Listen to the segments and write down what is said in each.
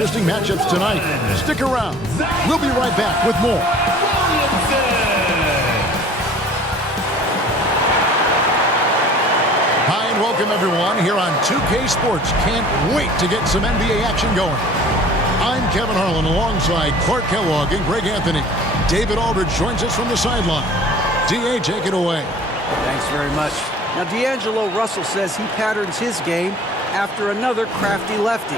existing matchups tonight. Stick around. We'll be right back with more. Hi, and welcome everyone here on 2K Sports. Can't wait to get some NBA action going. I'm Kevin Harlan alongside Clark Kellogg and Greg Anthony. David Aldridge joins us from the sideline. D.A., take it away. Thanks very much. Now, D'Angelo Russell says he patterns his game after another crafty lefty.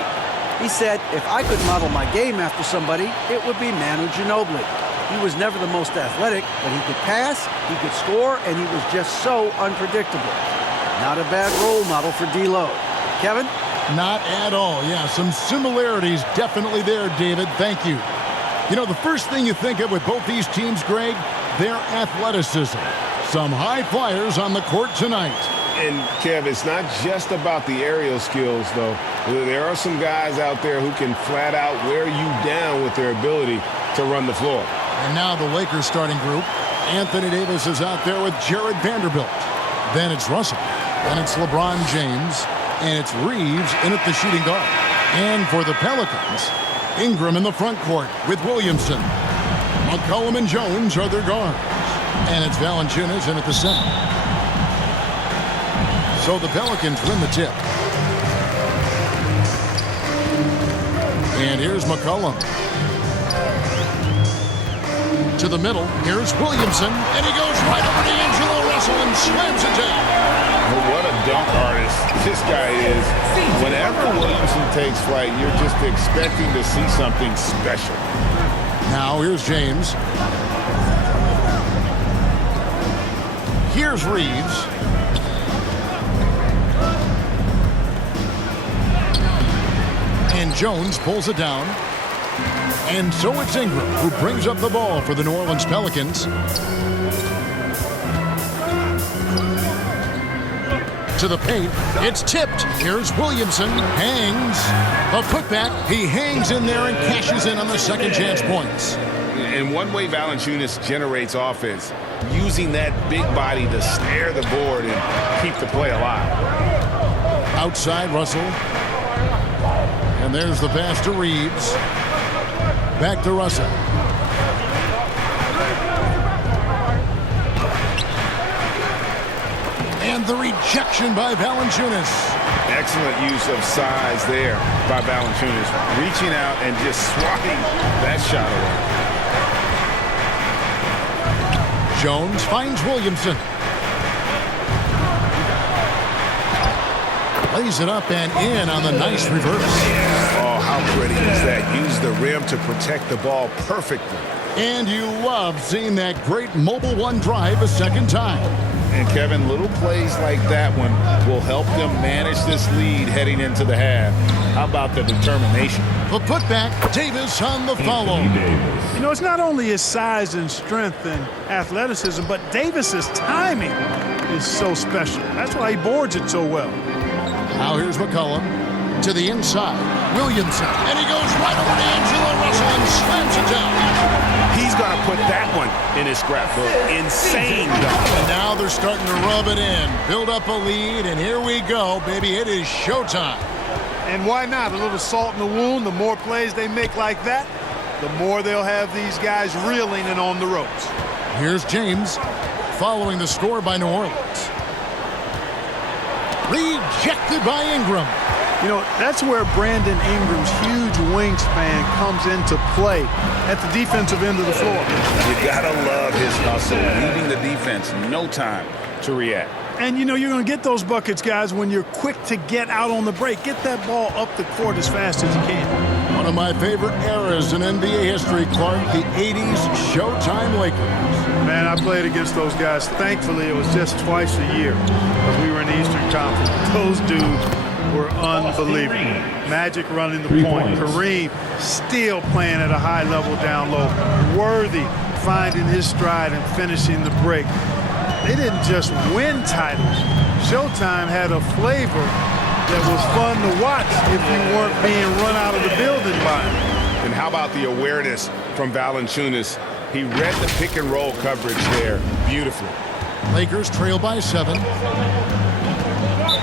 He said, if I could model my game after somebody, it would be Manu Ginobili. He was never the most athletic, but he could pass, he could score, and he was just so unpredictable. Not a bad role model for D'Lo. Kevin? Not at all. Yeah, some similarities definitely there, David. Thank you. You know, the first thing you think of with both these teams, Greg, their athleticism. Some high flyers on the court tonight. And, Kev, it's not just about the aerial skills, though. There are some guys out there who can flat out wear you down with their ability to run the floor. And now the Lakers starting group. Anthony Davis is out there with Jared Vanderbilt. Then it's Russell. Then it's LeBron James. And it's Reeves in at the shooting guard. And for the Pelicans, Ingram in the front court with Williamson. McCollum and Jones are their guards. And it's Valanciunas in at the center. So the Pelicans win the tip. And here's McCollum. To the middle. Here's Williamson. And he goes right over to D'Angelo Russell and slams it down. Well, what a dunk artist this guy is. Whenever Williamson takes flight, you're just expecting to see something special. Now here's James. Here's Reeves. And Jones pulls it down. And so it's Ingram who brings up the ball for the New Orleans Pelicans. To the paint. It's tipped. Here's Williamson. Hangs. A putback. He hangs in there and cashes in on the second chance points. And one way Valanciunas generates offense, using that big body to snare the board and keep the play alive. Outside Russell. And there's the pass to Reeves. Back to Russell. And the rejection by Valanciunas. Excellent use of size there by Valanciunas. Reaching out and just swatting that shot away. Jones finds Williamson. Lays it up and in on the nice reverse. Oh, how pretty is that? Use the rim to protect the ball perfectly. And you love seeing that great mobile one drive a second time. And, Kevin, little plays like that one will help them manage this lead heading into the half. How about the determination? The putback, Davis on the follow. You know, it's not only his size and strength and athleticism, but Davis's timing is so special. That's why he boards it so well. Now here's McCollum to the inside. Williamson, and he goes right over to D'Angelo Russell and slams it down. He's going to put that one in his scrapbook. Insane dunk. And now they're starting to rub it in, build up a lead, and here we go, baby. It is showtime. And why not? A little salt in the wound. The more plays they make like that, the more they'll have these guys reeling and on the ropes. Here's James following the score by New Orleans. Rejected by Ingram. You know, that's where Brandon Ingram's huge wingspan comes into play at the defensive end of the floor. You got to love his hustle, leaving the defense no time to react. And, you know, you're going to get those buckets, guys, when you're quick to get out on the break. Get that ball up the court as fast as you can. One of my favorite eras in NBA history, Clark, the 80s Showtime Lakers. Man, I played against those guys. Thankfully, it was just twice a year because we were in the Eastern Conference. Those dudes were unbelievable. Magic running the point. Kareem still playing at a high level down low. Worthy finding his stride and finishing the break. They didn't just win titles. Showtime had a flavor that was fun to watch if you weren't being run out of the building by him. And how about the awareness from Valanciunas? He read the pick and roll coverage there beautifully. Lakers trail by 7.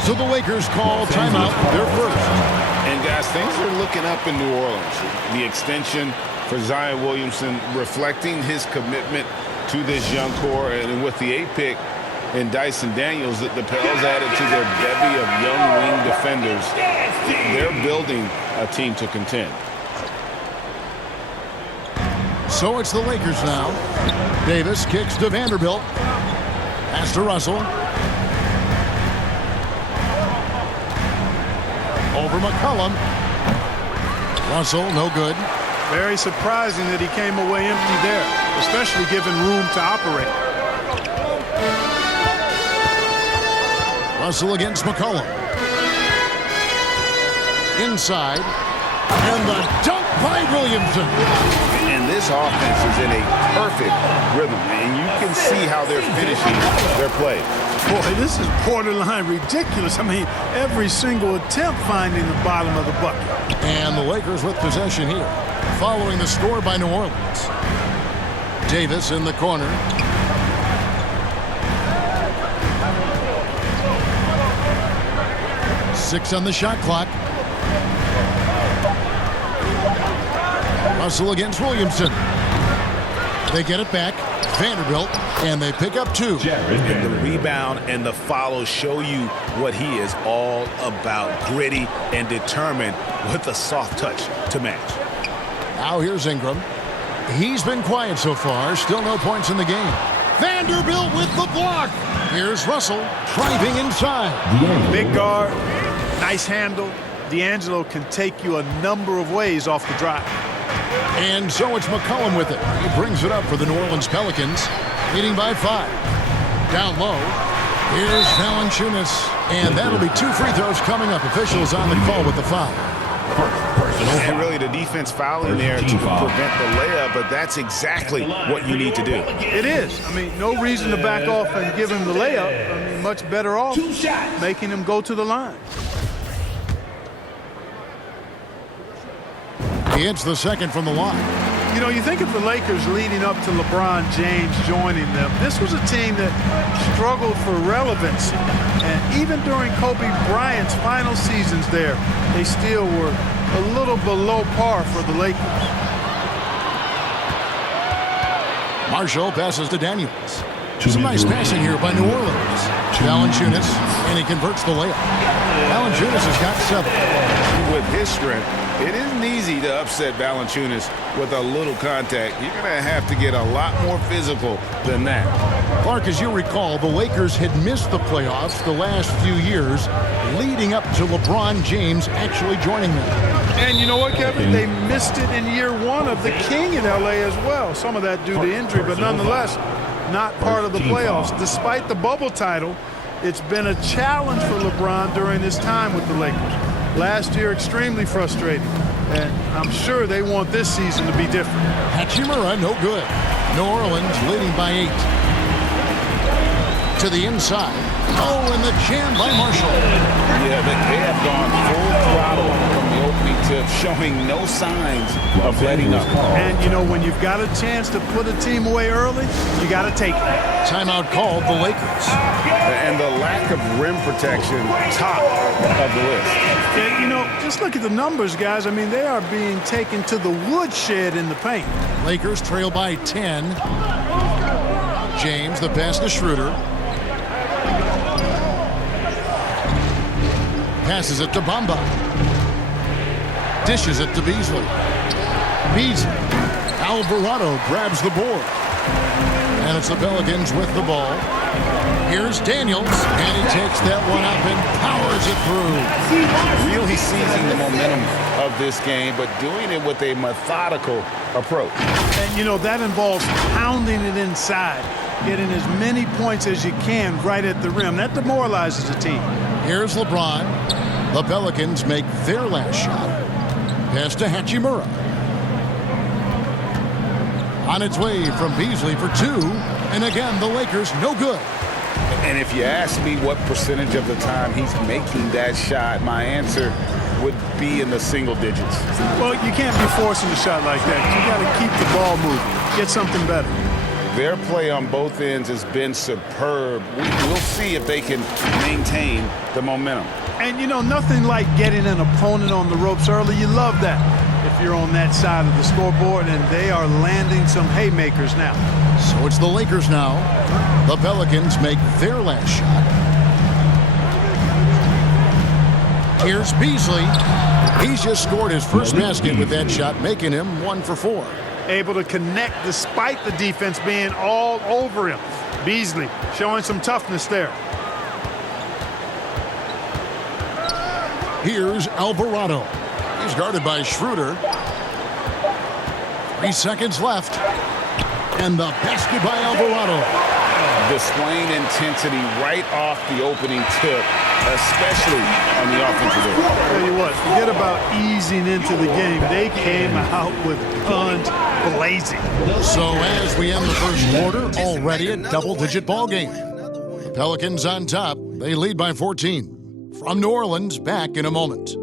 So the Lakers call timeout, their first. And, guys, things are looking up in New Orleans. The extension for Zion Williamson reflecting his commitment to this young core. And with the 8th pick in Dyson Daniels, the Pels added to their bevy of young wing defenders. They're building a team to contend. So it's the Lakers now. Davis kicks to Vanderbilt. Pass to Russell. Over McCollum. Russell, no good. Very surprising that he came away empty there, especially given room to operate. Russell against McCollum. Inside. And the dunk by Williamson. And this offense is in a perfect rhythm, and you can see how they're finishing their play. Boy, this is borderline ridiculous. I mean, every single attempt finding the bottom of the bucket. And the Lakers with possession here, following the score by New Orleans. Davis in the corner. Six on the shot clock. Russell against Williamson. They get it back. Vanderbilt, and they pick up 2. And the rebound and the follow show you what he is all about. Gritty and determined with a soft touch to match. Now here's Ingram. He's been quiet so far. Still no points in the game. Vanderbilt with the block. Here's Russell driving inside. Big guard, nice handle. D'Angelo can take you a number of ways off the drive. And so it's McCollum with it. He brings it up for the New Orleans Pelicans, leading by 5. Down low, here's Valanciunas, and that'll be 2 free throws coming up. Officials on the call with the foul. And really the defense fouling there to prevent the layup, but that's exactly what you need to do. It is. I mean, no reason to back off and give him the layup. I mean, much better off making him go to the line. He hits the second from the line. You know, you think of the Lakers leading up to LeBron James joining them. This was a team that struggled for relevancy. And even during Kobe Bryant's final seasons there, they still were a little below par for the Lakers. Marshall passes to Daniels. Some nice passing here by New Orleans. Valanciunas, and he converts the layup. Valanciunas has got 7. With his strength, it isn't easy to upset Valanciunas with a little contact. You're going to have to get a lot more physical than that. Clark, as you recall, the Lakers had missed the playoffs the last few years leading up to LeBron James actually joining them. And you know what, Kevin? They missed it in year 1 of the King in L.A. as well. Some of that due to injury, but nonetheless, not part of the playoffs. Despite the bubble title, it's been a challenge for LeBron during his time with the Lakers. Last year, extremely frustrating, and I'm sure they want this season to be different. Hachimura, no good. New Orleans leading by 8. To the inside. Oh, and the jam by Marshall. Yeah, they have gone full throttle from the opening tip, showing no signs of letting up. And, you know, when you've got a chance to put a team away early, you got to take it. Timeout called the Lakers. And the lack of rim protection, top of the list. And, you know, just look at the numbers, guys. I mean, they are being taken to the woodshed in the paint. Lakers trail by 10. James, the pass to Schroeder. Passes it to Bamba. Dishes it to Beasley. Beasley. Alvarado grabs the board. And it's the Pelicans with the ball. Here's Daniels, and he takes that one up and powers it through. Really seizing the momentum of this game, but doing it with a methodical approach. And, you know, that involves pounding it inside, getting as many points as you can right at the rim. That demoralizes a team. Here's LeBron. The Pelicans make their last shot. Pass to Hachimura. On its way from Beasley for 2. And again, the Lakers no good. And if you ask me what percentage of the time he's making that shot, my answer would be in the single digits. Well, you can't be forcing a shot like that. You got to keep the ball moving. Get something better. Their play on both ends has been superb. We'll see if they can maintain the momentum. And, you know, nothing like getting an opponent on the ropes early. You love that if you're on that side of the scoreboard, and they are landing some haymakers now. So it's the Lakers now. The Pelicans make their last shot. Here's Beasley. He's just scored his first basket with that shot, making him 1 for 4. Able to connect despite the defense being all over him. Beasley showing some toughness there. Here's Alvarado. He's guarded by Schroeder. 3 seconds left. And the basket by Alvarado. Displaying intensity right off the opening tip, especially on the offensive end. I'll tell you what, forget about easing into the game. They came out with guns blazing. So as we end the first quarter, already a double-digit ball game. The Pelicans on top. They lead by 14. From New Orleans, back in a moment.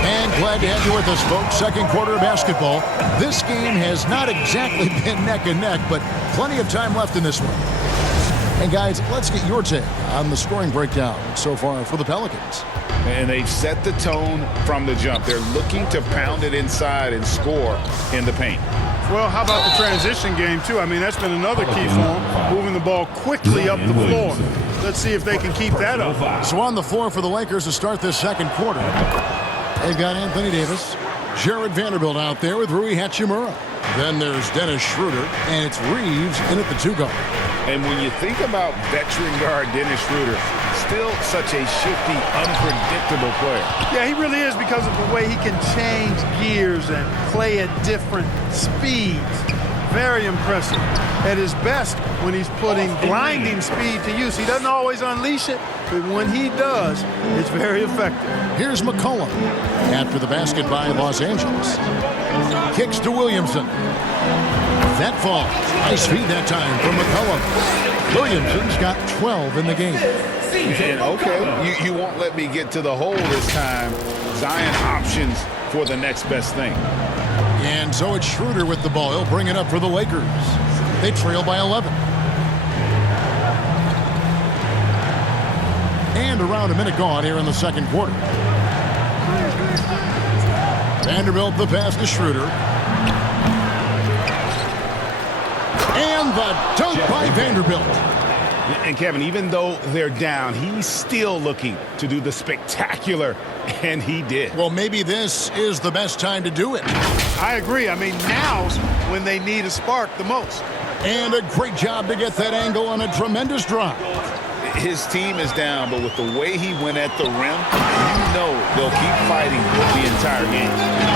And glad to have you with us, folks. Second quarter of basketball. This game has not exactly been neck and neck, but plenty of time left in this one. And guys, let's get your take on the scoring breakdown so far for the Pelicans. And they've set the tone from the jump. They're looking to pound it inside and score in the paint. Well, how about the transition game, too? I mean, that's been another key for them, moving the ball quickly up the floor. Let's see if they can keep that up. So on the floor for the Lakers to start this second quarter, they've got Anthony Davis, Jared Vanderbilt out there with Rui Hachimura. Then there's Dennis Schroeder, and it's Reeves in at the 2-guard. And when you think about veteran guard Dennis Schroeder, still such a shifty, unpredictable player. Yeah, he really is, because of the way he can change gears and play at different speeds. Very impressive. At his best when he's putting blinding speed to use. He doesn't always unleash it, but when he does, it's very effective. Here's McCollum after the basket by Los Angeles. Kicks to Williamson. That falls. Nice feed that time from McCollum. Williamson's got 12 in the game. And okay, you won't let me get to the hole this time. Zion options for the next best thing. And so it's Schroeder with the ball. He'll bring it up for the Lakers. They trail by 11. And around a minute gone here in the second quarter. Vanderbilt the pass to Schroeder. And the dunk by Vanderbilt. And Kevin, even though they're down, he's still looking to do the spectacular, and he did. Well, maybe this is the best time to do it. I agree. I mean, now's when they need a spark the most. And a great job to get that angle on a tremendous drive. His team is down, but with the way he went at the rim, you know they'll keep fighting the entire game.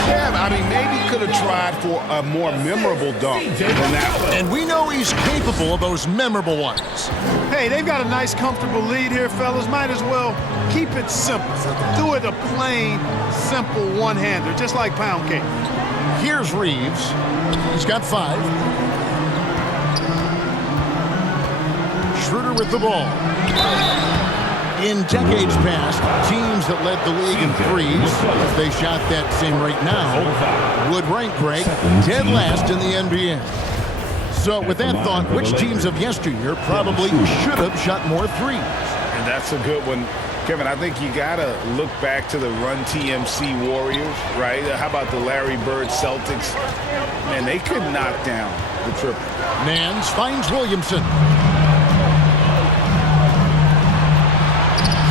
Yeah, I mean, maybe could have tried for a more memorable dunk than that one. And we know he's capable of those memorable ones. Hey, they've got a nice, comfortable lead here, fellas. Might as well keep it simple. Do it a plain, simple one-hander, just like pound cake. Here's Reeves. He's got 5. Schroeder with the ball. In decades past, teams that led the league in threes, if they shot that same rate now, would rank, Greg, dead last in the NBA. So with that thought, which teams of yesteryear probably should have shot more threes? And that's a good one. Kevin, I think you got to look back to the Run TMC Warriors, right? How about the Larry Bird Celtics? Man, they could knock down the triple. Nance finds Williamson.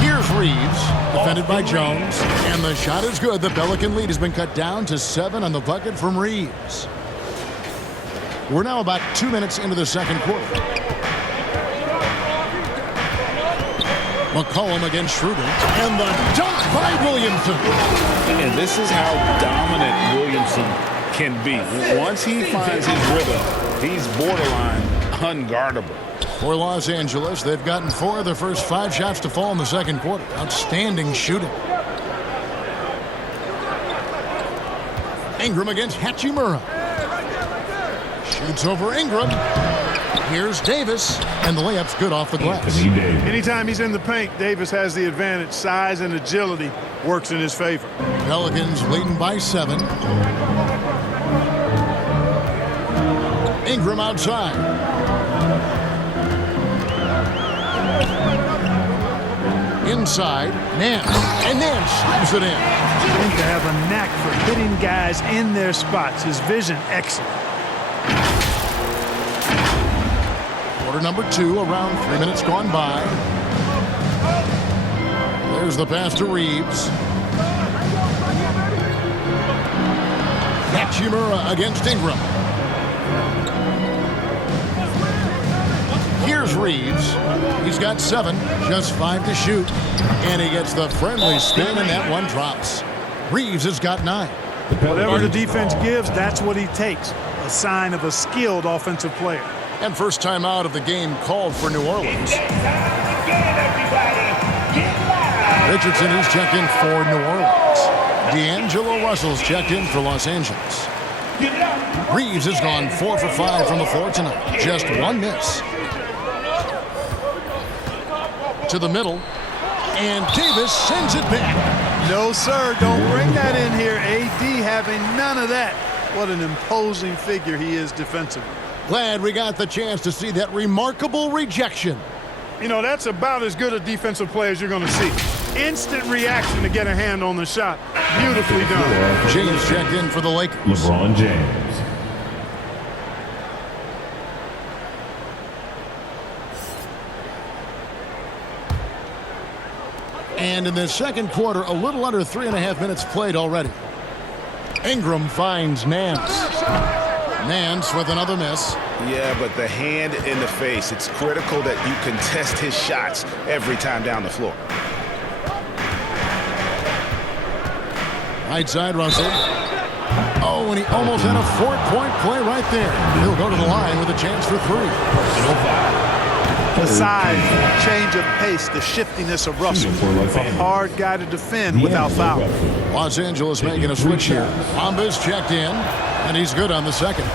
Here's Reeves, defended by Jones, and the shot is good. The Pelican lead has been cut down to 7 on the bucket from Reeves. We're now about 2 minutes into the second quarter. McCollum against Schroeder, and the dunk by Williamson. And this is how dominant Williamson can be. Once he finds his rhythm, he's borderline unguardable. For Los Angeles, they've gotten 4 of their first 5 shots to fall in the second quarter. Outstanding shooting. Ingram against Hachimura. Shoots over Ingram. Here's Davis, and the layup's good off the glass. Anytime he's in the paint, Davis has the advantage. Size and agility works in his favor. Pelicans leading by 7. Ingram outside. Inside, Nance. And Nance slams it in. Seems to have a knack for hitting guys in their spots. His vision, excellent. Quarter number 2, around 3 minutes gone by. There's the pass to Reeves. Hachimura against Ingram. Here's Reeves. He's got 7, just 5 to shoot. And he gets the friendly spin, and that one drops. Reeves has got 9. Whatever the defense gives, that's what he takes. A sign of a skilled offensive player. And first time out of the game called for New Orleans. Richardson is checked in for New Orleans. D'Angelo Russell's checked in for Los Angeles. Reeves has gone 4 for 5 from the floor tonight. Just 1 miss. To the middle. And Davis sends it back. No, sir. Don't bring that in here. AD having none of that. What an imposing figure he is defensively. Glad we got the chance to see that remarkable rejection. You know, that's about as good a defensive play as you're going to see. Instant reaction to get a hand on the shot. Beautifully done. James checked in for the Lakers. LeBron James. And in the second quarter, a little under 3.5 minutes played already. Ingram finds Nance. Nance with another miss. Yeah, but the hand in the face, it's critical that you contest his shots every time down the floor. Right side, Russell. Oh, and he almost had a 4-point play right there. He'll go to the line with a chance for 3. The size, change of pace, the shiftiness of Russell. A hard guy to defend without foul. Los Angeles making a switch here. Amba's checked in, and he's good on the second.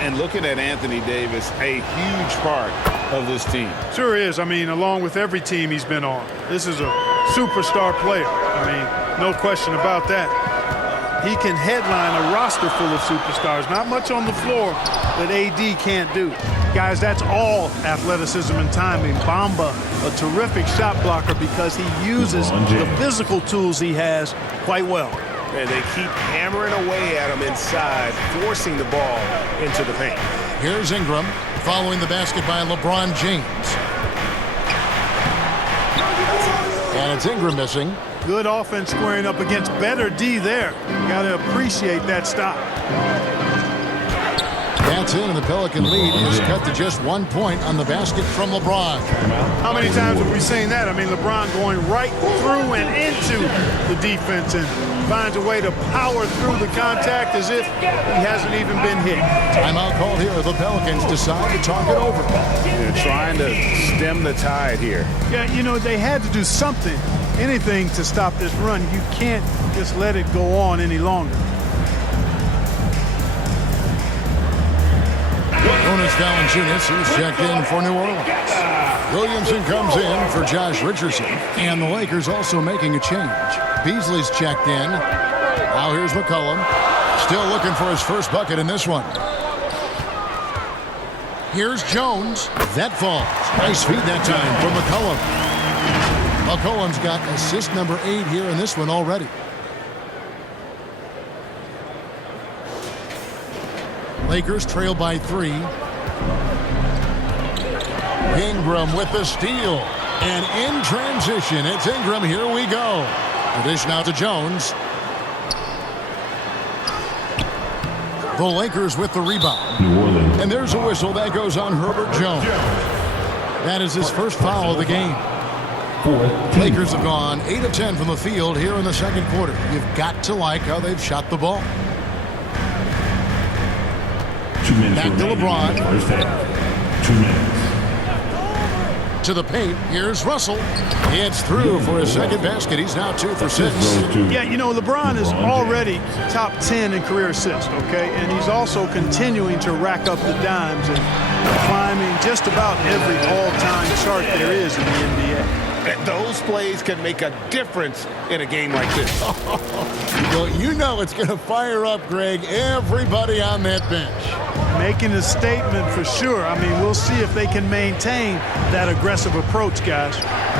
And looking at Anthony Davis, a huge part of this team. Sure is. I mean, along with every team he's been on. This is a superstar player. I mean, no question about that. He can headline a roster full of superstars. Not much on the floor that AD can't do. Guys, that's all athleticism and timing. Bamba, a terrific shot blocker because he uses the physical tools he has quite well. And they keep hammering away at him inside, forcing the ball into the paint. Here's Ingram following the basket by LeBron James. And it's Ingram missing. Good offense squaring up against better D there. You got to appreciate that stop. That's in, and the Pelican lead is cut to just 1 point on the basket from LeBron. How many times have we seen that? I mean, LeBron going right through and into the defense and finds a way to power through the contact as if he hasn't even been hit. Timeout called here. The Pelicans decide to talk it over. They're trying to stem the tide here. Yeah, you know, they had to do something, anything to stop this run. You can't just let it go on any longer. Jonas Valanciunas is checked in for New Orleans. Williamson comes in for Josh Richardson. And the Lakers also making a change. Beasley's checked in. Now here's McCollum. Still looking for his first bucket in this one. Here's Jones. That falls. Nice feed that time for McCollum. McCollum's got assist number 8 here in this one already. Lakers trail by 3. Ingram with the steal. And in transition, it's Ingram. Here we go. The dish now to Jones. The Lakers with the rebound. New Orleans. And there's a whistle that goes on Herbert Jones. That is his first foul of the game. Lakers have gone 8 of 10 from the field here in the second quarter. You've got to like how they've shot the ball. 2 minutes Back to LeBron. First half. 2 minutes. To the paint. Here's Russell. It's through for his second basket. He's now 2 for 6. Yeah, you know, LeBron is already top 10 in career assists, okay? And he's also continuing to rack up the dimes and climbing just about every all-time chart there is in the NBA. Those plays can make a difference in a game like this. Well, you know it's going to fire up, Greg, everybody on that bench. Making a statement for sure. I mean, we'll see if they can maintain that aggressive approach, guys.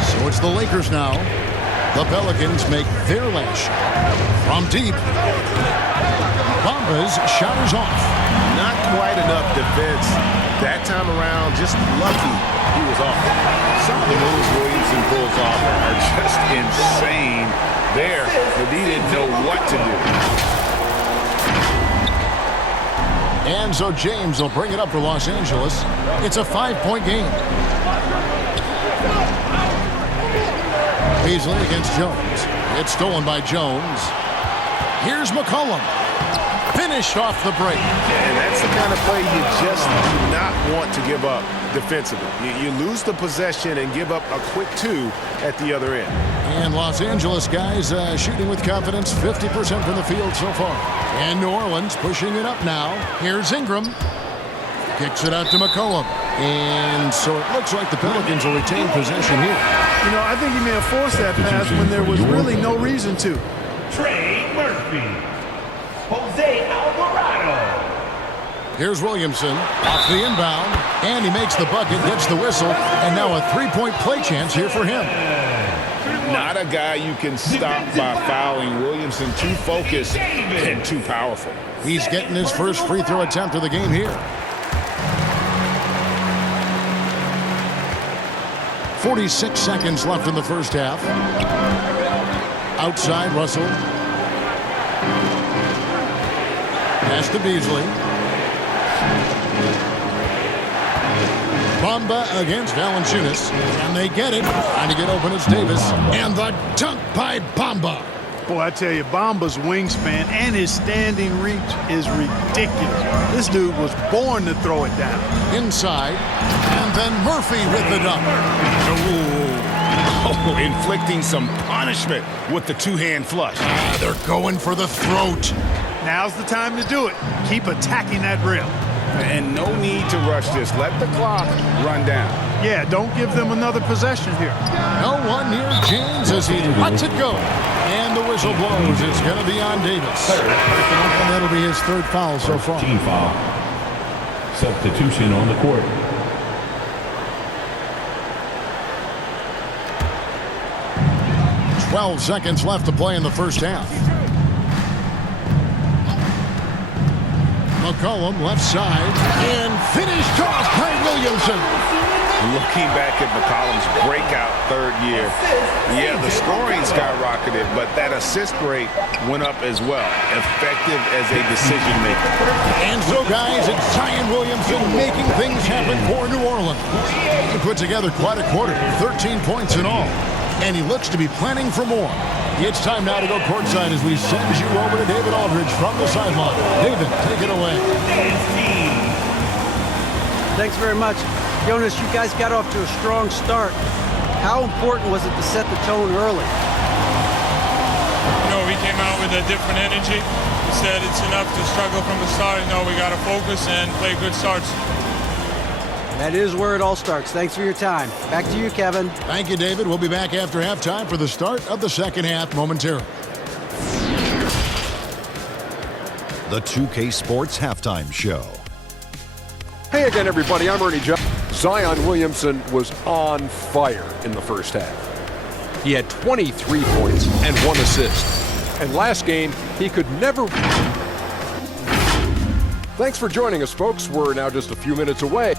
So it's the Lakers now. The Pelicans make their last shot. From deep. Bamba's shot is off. Not quite enough defense that time around. Just lucky he was off. Some of the moves Williamson pulls off are just insane there, but he didn't know what to do. And so James will bring it up for Los Angeles. It's a 5-point game. Beasley against Jones. It's stolen by Jones. Here's McCollum. Finished off the break. And that's the kind of play you just do not want to give up defensively. You lose the possession and give up a quick 2 at the other end. And Los Angeles guys shooting with confidence, 50% from the field so far. And New Orleans pushing it up now. Here's Ingram. Kicks it out to McCollum. And so it looks like the Pelicans will retain possession here. You know, I think he may have forced that pass when there was really no reason to. Trey Murphy. Jose Alvarado. Here's Williamson off the inbound, and he makes the bucket, gets the whistle, and now a 3-point play chance here for him. Not a guy you can stop by fouling. Williamson too focused and too powerful. He's getting his first free throw attempt of the game here. 46 seconds left in the first half. Outside, Russell. Pass to Beasley. Bamba against Valanciunas. And they get it. Trying to get open is Davis. And the dunk by Bamba. Boy, I tell you, Bamba's wingspan and his standing reach is ridiculous. This dude was born to throw it down. Inside. And then Murphy with the dunk. Oh, inflicting some punishment with the two-hand flush. They're going for the throat. Now's the time to do it. Keep attacking that rim. And no need to rush this. Let the clock run down. Yeah, don't give them another possession here. No one near James as he lets it go. And the whistle blows. It's going to be on Davis. And that'll be his third foul so far. Team foul. Substitution on the court. "12 seconds left to play in the first half. McCollum left side and finished off by Williamson. Looking back at McCollum's breakout third year, yeah, the scoring skyrocketed, but that assist rate went up as well. Effective as a decision maker. And so, guys, it's Zion Williamson making things happen for New Orleans. He put together quite a quarter, 13 points in all. And he looks to be planning for more. It's time now to go courtside as we send you over to David Aldridge from the sideline. David, take it away. Thanks very much. Jonas, you guys got off to a strong start. How important was it to set the tone early? You know, we came out with a different energy. We said it's enough to struggle from the start. You know, we got to focus and play good starts. That is where it all starts. Thanks for your time. Back to you, Kevin. Thank you, David. We'll be back after halftime for the start of the second half momentarily. The 2K Sports Halftime Show. Hey again, everybody. I'm Ernie Jones. Zion Williamson was on fire in the first half. He had 23 points and 1 assist. And last game, he could never... Thanks for joining us, folks. We're now just a few minutes away.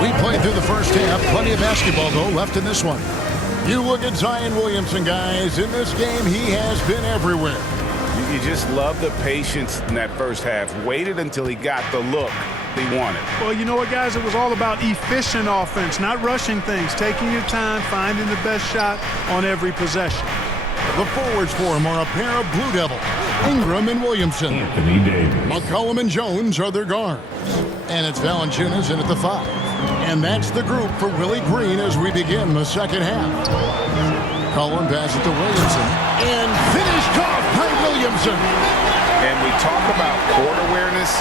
We played through the first half. Plenty of basketball, though, left in this one. You look at Zion Williamson, guys. In this game, he has been everywhere. You just love the patience in that first half. Waited until he got the look he wanted. Well, you know what, guys? It was all about efficient offense, not rushing things, taking your time, finding the best shot on every possession. The forwards for him are a pair of Blue Devils, Ingram and Williamson. Anthony Davis. McCollum and Jones are their guards. And it's Valanciunas in at the 5. And that's the group for Willie Green as we begin the second half. McCollum passes it to Williamson. And finished off by Williamson. And we talk about court awareness.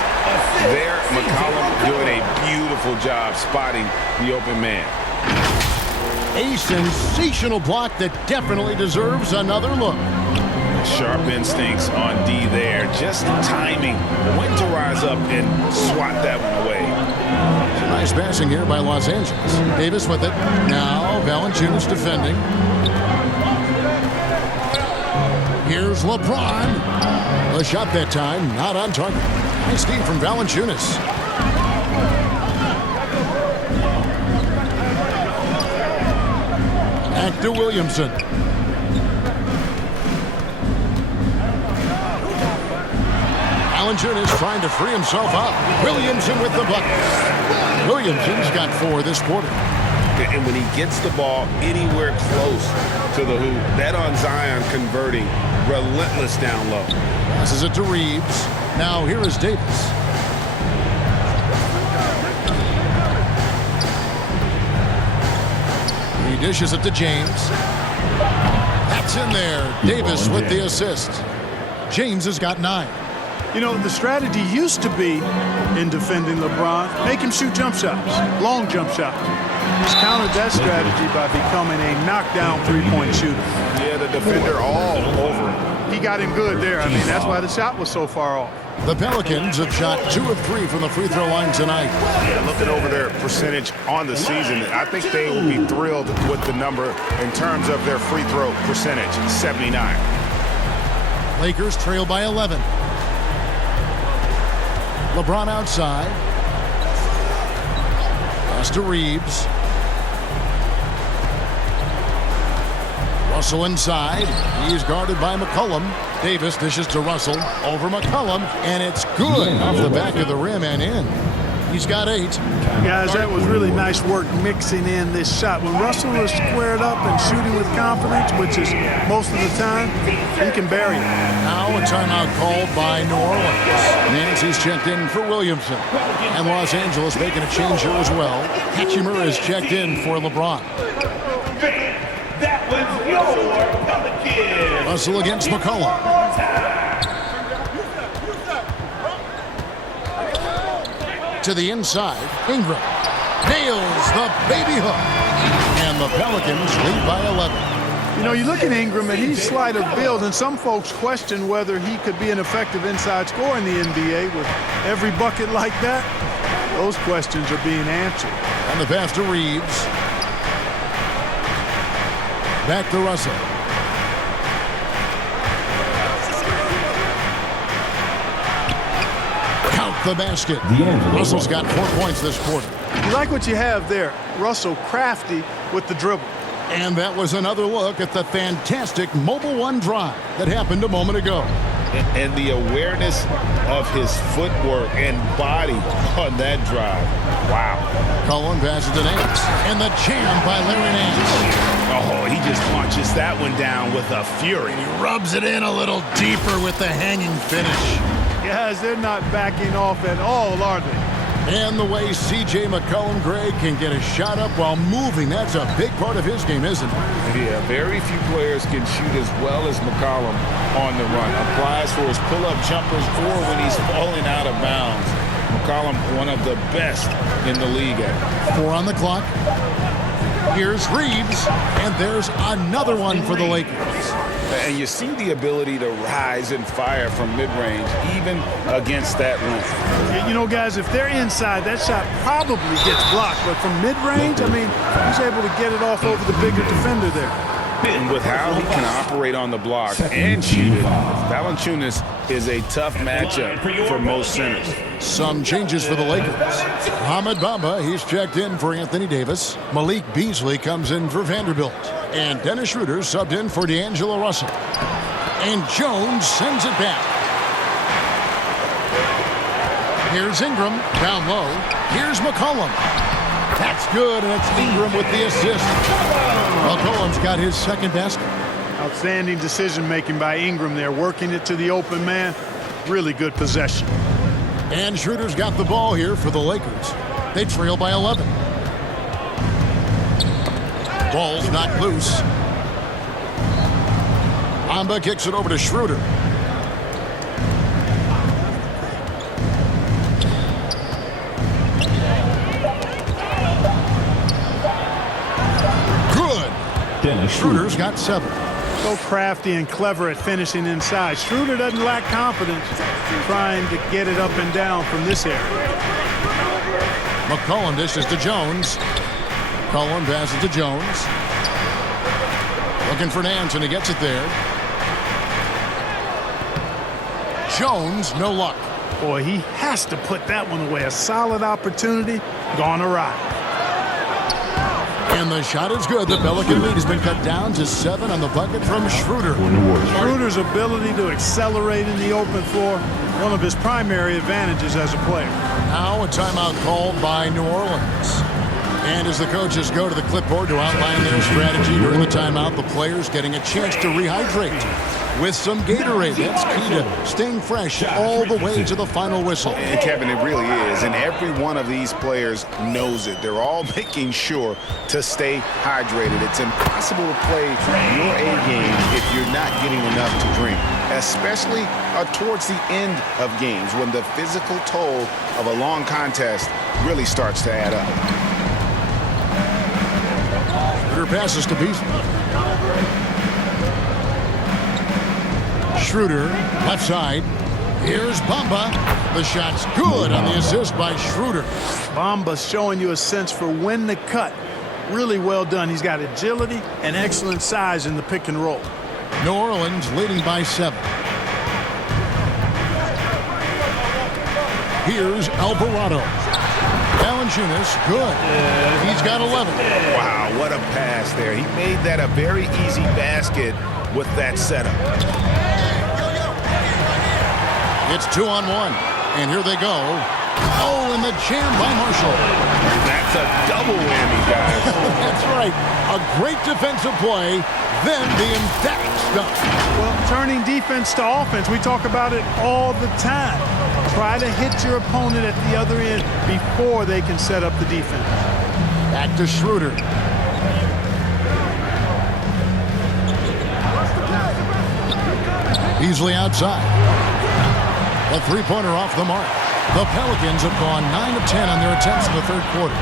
There, McCollum doing a beautiful job spotting the open man. A sensational block that definitely deserves another look. Sharp instincts on D there. Just timing when to rise up and swat that one away. Nice passing here by Los Angeles. Davis with it. Now Valanciunas defending. Here's LeBron. A shot that time, not on target. Nice steam from Valanciunas. Back to Williamson. Valanciunas trying to free himself up. Williamson with the bucket. Williamson's got 4 this quarter. And when he gets the ball anywhere close to the hoop, that on Zion converting, relentless down low. Passes it to Reeves. Now here is Davis. He dishes it to James. That's in there. Davis with the assist. James has got 9. You know, the strategy used to be in defending LeBron, make him shoot jump shots, long jump shots. He's countered that strategy by becoming a knockdown three-point shooter. Yeah, the defender all over him. He got him good there. I mean, that's why the shot was so far off. The Pelicans have shot 2 of 3 from the free throw line tonight. Yeah, looking over their percentage on the season, I think they will be thrilled with the number in terms of their free throw percentage, 79. Lakers trail by 11. LeBron outside. Pass to Reeves. Russell inside. He's guarded by McCollum. Davis dishes to Russell. Over McCollum. And it's good off the back of the rim and in. He's got 8. Guys, that was really nice work mixing in this shot. When Russell was squared up and shooting with confidence, which is most of the time, he can bury it. Now a timeout called by New Orleans. Nancy's checked in for Williamson. And Los Angeles making a change here as well. Hachimura is checked in for LeBron. That was your Pelicans. Russell against McCollum. To the inside, Ingram nails the baby hook. And the Pelicans lead by 11. You know, you look at Ingram, and he's slight of build, and some folks question whether he could be an effective inside scorer in the NBA with every bucket like that. Those questions are being answered. And the pass to Reeves. Back to Russell. Count the basket. Russell's got 4 points this quarter. You like what you have there. Russell crafty with the dribble. And that was another look at the fantastic Mobile One drive that happened a moment ago. And the awareness of his footwork and body on that drive. Wow. Cullen passes to Nance. And the jam by Larry Nance. Oh, he just launches that one down with a fury. He rubs it in a little deeper with the hanging finish. Guys, they're not backing off at all, are they? And the way C.J. McCollum-Gray can get a shot up while moving, that's a big part of his game, isn't it? Yeah, very few players can shoot as well as McCollum on the run. Applies for his pull-up jumpers or when he's falling out of bounds. McCollum, one of the best in the league at it. 4 on the clock. Here's Reeves, and there's another one for the Lakers. And you see the ability to rise and fire from mid-range, even against that length. You know, guys, if they're inside, that shot probably gets blocked. But from mid-range, I mean, he's able to get it off over the bigger defender there. And with how he can operate on the block and shoot it, Valanciunas is a tough matchup for most centers. Some changes for the Lakers. Ahmed Bamba, he's checked in for Anthony Davis. Malik Beasley comes in for Vanderbilt. And Dennis Schroeder subbed in for D'Angelo Russell. And Jones sends it back. Here's Ingram, down low. Here's McCollum. That's good, and it's Ingram with the assist. McCollum's got his second basket. Outstanding decision-making by Ingram there, working it to the open man. Really good possession. And Schroeder's got the ball here for the Lakers. They trail by 11. Ball's knocked loose. Amba kicks it over to Schroeder. Good. Schroeder's got 7. So crafty and clever at finishing inside. Schroeder doesn't lack confidence trying to get it up and down from this area. McCollum dishes to Jones. McCollum passes to Jones. Looking for Nance, and he gets it there. Jones, no luck. Boy, he has to put that one away. A solid opportunity, gone awry. And the shot is good. The Pelican lead has been cut down to 7 on the bucket from Schroeder. Schroeder's ability to accelerate in the open floor, one of his primary advantages as a player. Now a timeout called by New Orleans. And as the coaches go to the clipboard to outline their strategy during the timeout, the players getting a chance to rehydrate with some Gatorade. That's key to staying fresh all the way to the final whistle. And Kevin, it really is. And every one of these players knows it. They're all making sure to stay hydrated. It's impossible to play your A game if you're not getting enough to drink, especially towards the end of games when the physical toll of a long contest really starts to add up. Passes to Beasley. Schroeder, left side. Here's Bamba. The shot's good on the assist by Schroeder. Bamba's showing you a sense for when to cut. Really well done. He's got agility and excellent size in the pick and roll. New Orleans leading by 7. Here's Alvarado. Valanciunas, good. He's got 11. Wow, what a pass there. He made that a very easy basket with that setup. It's 2-on-1, and here they go. Oh, and the jam by Marshall. That's a double whammy, guys. That's right. A great defensive play, then the emphatic stuff. Well, turning defense to offense, we talk about it all the time. Try to hit your opponent at the other end before they can set up the defense. Back to Schroeder. Beasley outside. A three-pointer off the mark. The Pelicans have gone 9 of 10 on their attempts in the third quarter.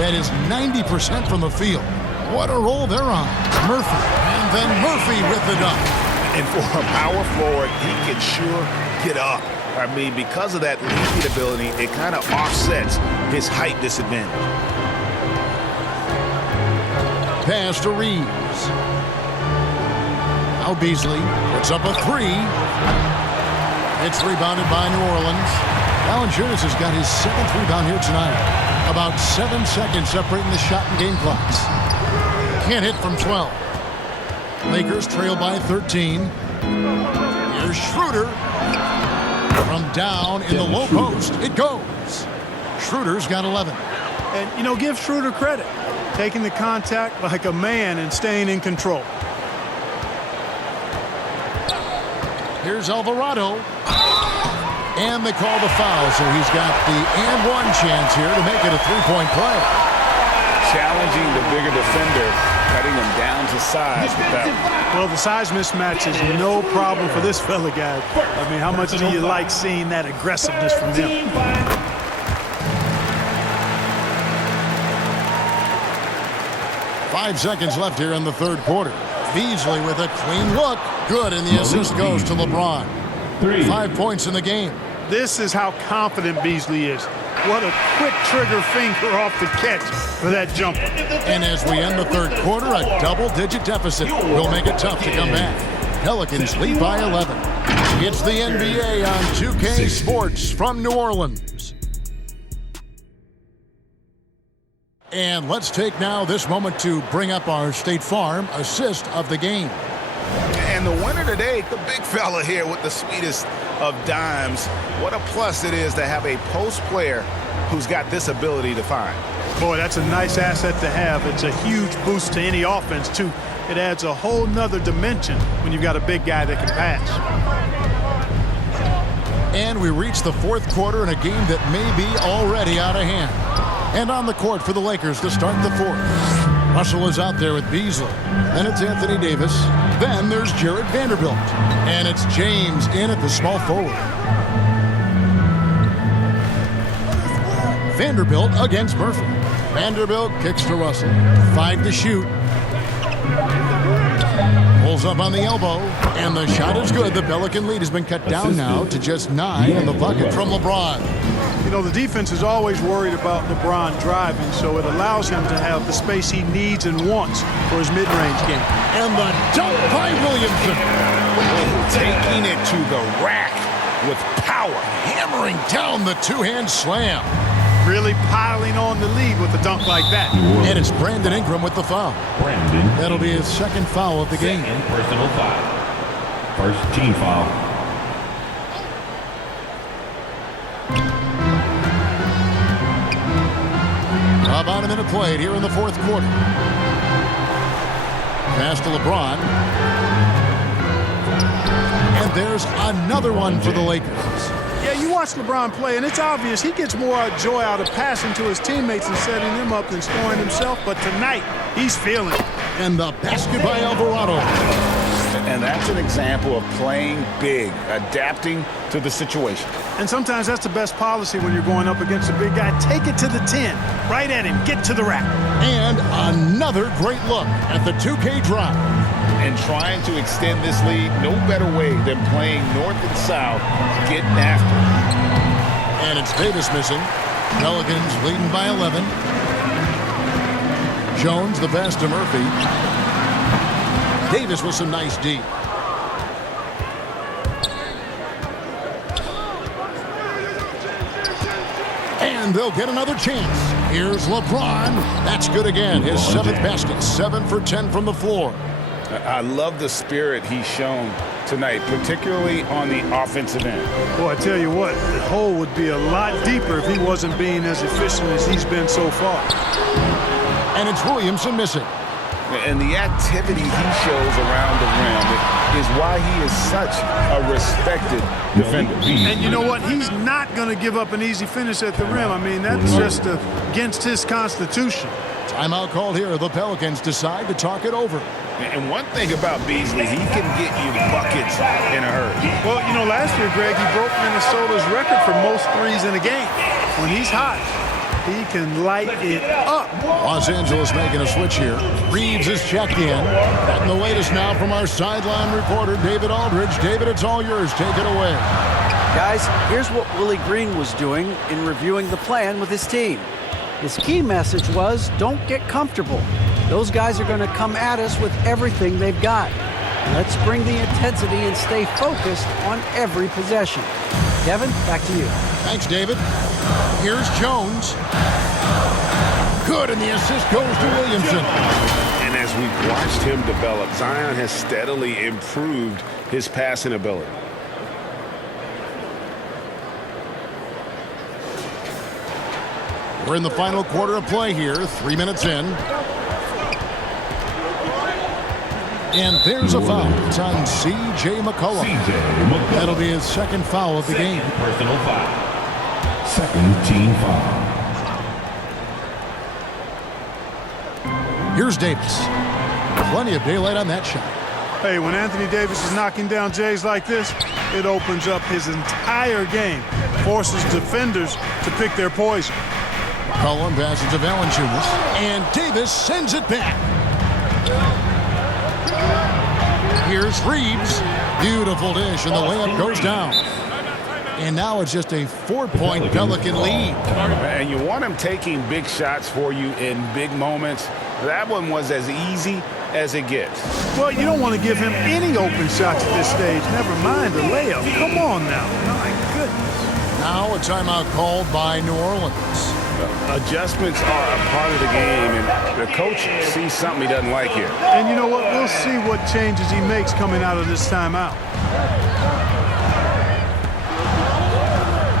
That is 90% from the field. What a roll they're on. Murphy. And then Murphy with the dunk. And for a power forward, he can sure get up. I mean, because of that leaping ability, it kind of offsets his height disadvantage. Pass to Reeves. Now Beasley puts up a 3. It's rebounded by New Orleans. Valanciunas has got his 7th rebound here tonight. About 7 seconds separating the shot and game clocks. Can't hit from 12. Lakers trail by 13. Here's Schroeder. From down in the low post, it goes. Schroeder's got 11. And, you know, give Schroeder credit. Taking the contact like a man and staying in control. Here's Alvarado. And they call the foul, so he's got the and one chance here to make it a three-point play. Challenging the bigger defender, cutting him down to size with that. Well, the size mismatch is no problem for this fella, guys. I mean, how much do you like seeing that aggressiveness from him? Five seconds left here in the third quarter. Beasley with a clean look. Good, and the assist goes to LeBron. 5 points in the game. This is how confident Beasley is. What a quick trigger finger off the catch for that jumper. And as we end the third quarter, a double-digit deficit will make it tough to come back. Pelicans lead by 11. It's the NBA on 2K Sports from New Orleans. And let's take now this moment to bring up our State Farm assist of the game. And the winner today, the big fella here with the sweetest of dimes. What a plus it is to have a post player who's got this ability to find. Boy, that's a nice asset to have. It's a huge boost to any offense, too. It adds a whole nother dimension when you've got a big guy that can pass. And we reach the fourth quarter in a game that may be already out of hand. And on the court for the Lakers to start the fourth. Russell is out there with Beasley. Then it's Anthony Davis. Then there's Jared Vanderbilt. And it's James in at the small forward. Vanderbilt against Murphy. Vanderbilt kicks to Russell. 5 to shoot. Pulls up on the elbow, and the shot is good. The Pelican lead has been cut down now to just 9 in the bucket from LeBron. You know, the defense is always worried about LeBron driving, so it allows him to have the space he needs and wants for his mid-range game. And the dunk by Williamson. Taking it to the rack with power. Hammering down the two-hand slam. Really piling on the lead with a dunk like that. And it's Brandon Ingram with the foul. That'll be his second foul of the game. Second personal foul. First team foul. About a minute played here in the fourth quarter. Pass to LeBron. And there's another one for the Lakers. Yeah, you watch LeBron play, and it's obvious he gets more joy out of passing to his teammates and setting them up than scoring himself. But tonight, he's feeling it. And the basket by Alvarado. And that's an example of playing big, adapting to the situation. And sometimes that's the best policy when you're going up against a big guy. Take it to the 10. Right at him. Get to the rack. And another great look at the 2K drive. And trying to extend this lead, no better way than playing north and south, getting after it. And it's Davis missing. Pelicans leading by 11. Jones the pass to Murphy. Davis with some nice D. And they'll get another chance. Here's LeBron. That's good again. His 7th basket. 7 for 10 from the floor. I love the spirit he's shown tonight, particularly on the offensive end. Boy, I tell you what, the hole would be a lot deeper if he wasn't being as efficient as he's been so far. And it's Williamson missing. And the activity he shows around the rim is why he is such a respected defender. And you know what? He's not going to give up an easy finish at the rim. I mean, that's just against his constitution. Timeout called here. The Pelicans decide to talk it over. And one thing about Beasley, he can get you buckets in a hurry. Well, you know, last year, Greg, he broke Minnesota's record for most threes in a game. When he's hot, he can light it up. Los Angeles making a switch here. Reeves is checked in. And the latest now from our sideline reporter, David Aldridge. David, it's all yours. Take it away. Guys, here's what Willie Green was doing in reviewing the plan with his team. His key message was, don't get comfortable. Those guys are going to come at us with everything they've got. Let's bring the intensity and stay focused on every possession. Kevin, back to you. Thanks, David. Here's Jones. Good, and the assist goes to Williamson. And as we've watched him develop, Zion has steadily improved his passing ability. We're in the final quarter of play here. 3 minutes in. And there's a foul. It's on C.J. McCollum. That'll be his second foul of the game. Personal foul. Second team foul. Here's Davis. Plenty of daylight on that shot. Hey, when Anthony Davis is knocking down Jays like this, it opens up his entire game. Forces defenders to pick their poison. McCollum passes to Valanciunas. And Davis sends it back. Here's Reeves. Beautiful dish, and the layup goes down. And now it's just a 4-point Pelican lead. And you want him taking big shots for you in big moments. That one was as easy as it gets. Well, you don't want to give him any open shots at this stage. Never mind the layup. Come on now. My goodness. Now a timeout called by New Orleans. Adjustments are a part of the game, and the coach sees something he doesn't like here. And you know what? We'll see what changes he makes coming out of this timeout.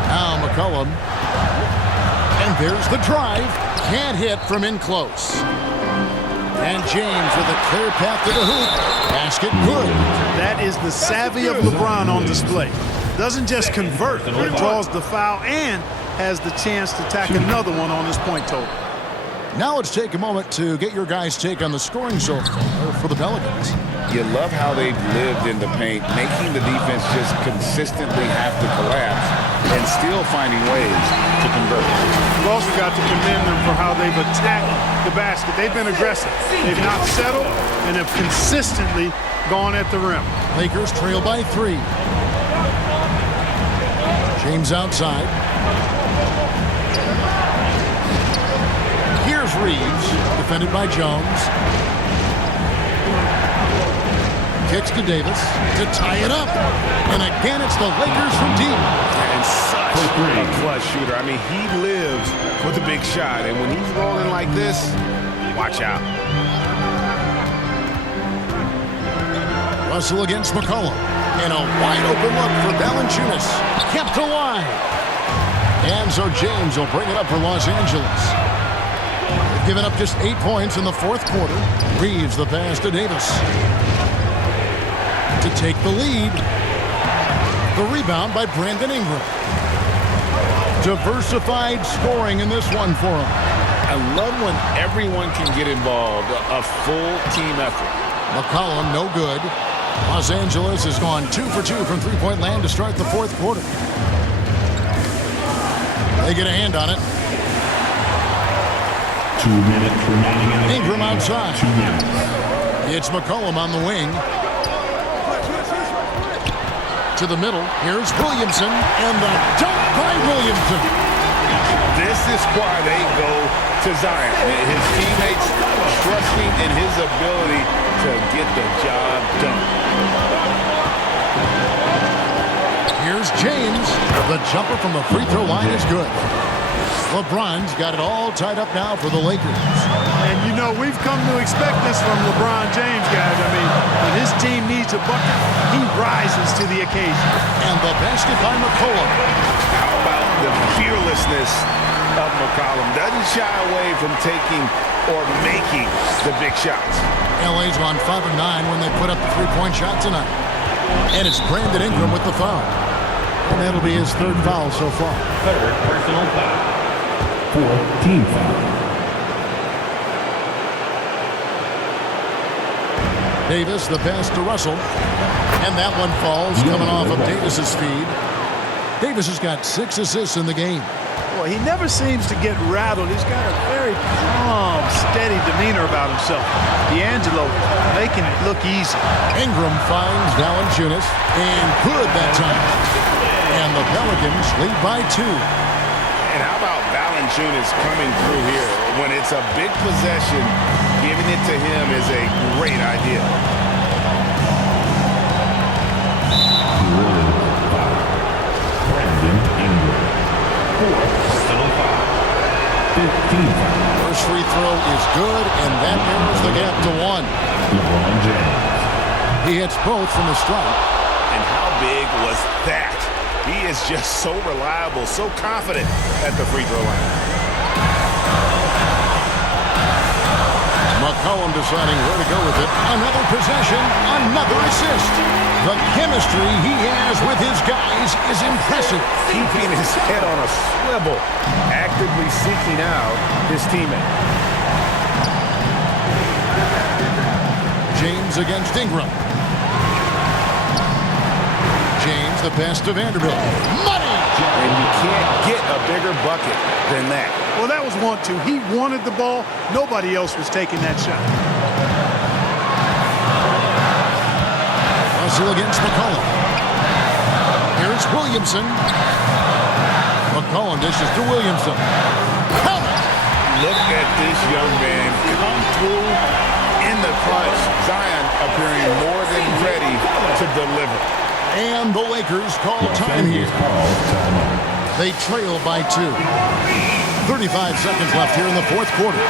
Now McCollum. And there's the drive. Can't hit from in close. And James with a clear path to the hoop. Basket good. That is the savvy of LeBron on display. Doesn't just convert, but draws the foul and has the chance to tack another one on his point total. Now let's take a moment to get your guys' take on the scoring so far for the Pelicans. You love how they've lived in the paint, making the defense just consistently have to collapse and still finding ways to convert. You've also got to commend them for how they've attacked the basket. They've been aggressive. They've not settled and have consistently gone at the rim. Lakers trail by 3. James outside. Here's Reeves, defended by Jones. Kicks to Davis to tie it up. And again, it's the Lakers from deep. And such a clutch shooter. I mean, he lives with a big shot. And when he's rolling like this, watch out. Russell against McCollum. And a wide open look for Valanciunas. Kept alive. And so James will bring it up for Los Angeles. They've given up just 8 points in the fourth quarter. Reeves the pass to Davis. To take the lead. The rebound by Brandon Ingram. Diversified scoring in this one for him. I love when everyone can get involved, a full team effort. McCollum, no good. Los Angeles has gone 2 for 2 from three-point land to start the fourth quarter. They get a hand on it. 2 minutes remaining in the Ingram outside. 2 minutes. It's McCollum on the wing. To the middle. Here's Williamson. And the dunk by Williamson. This is why they go to Zion. His teammates trusting in his ability to get the job done. Here's James. The jumper from the free throw line is good. LeBron's got it all tied up now for the Lakers. And you know, we've come to expect this from LeBron James, guys. I mean, when his team needs a bucket, he rises to the occasion. And the basket by McCollum. How about the fearlessness of McCollum? Doesn't shy away from taking or making the big shots. LA's gone 5 of 9 when they put up the three-point shot tonight. And it's Brandon Ingram with the foul. And that'll be his third foul so far. Third personal foul. 4th team foul. Davis, the pass to Russell. And that one falls coming off of Davis's feed. Davis has got 6 assists in the game. Well, he never seems to get rattled. He's got a very calm, steady demeanor about himself. D'Angelo making it look easy. Ingram finds Valanciunas. And good that time. And the Pelicans lead by 2. And how about Valanciunas coming through here? When it's a big possession, giving it to him is a great idea. Brandon Ingram. 4th personal foul. 15 foul. First free throw is good, and that narrows the gap to 1. LeBron James. He hits both from the stripe. And how big was that? He is just so reliable, so confident at the free throw line. McCollum deciding where to go with it. Another possession, another assist. The chemistry he has with his guys is impressive. Keeping his head on a swivel, actively seeking out his teammate. James against Ingram. James, the pass to Vanderbilt. Money! And you can't get a bigger bucket than that. Well, that was 1-2. He wanted the ball. Nobody else was taking that shot. Russell against McCollum. Here's Williamson. McCollum dishes to Williamson. Count it! Look at this young man come through in the clutch. Zion appearing more than ready to deliver. And the Lakers call time here. They trail by 2. 35 seconds left here in the fourth quarter.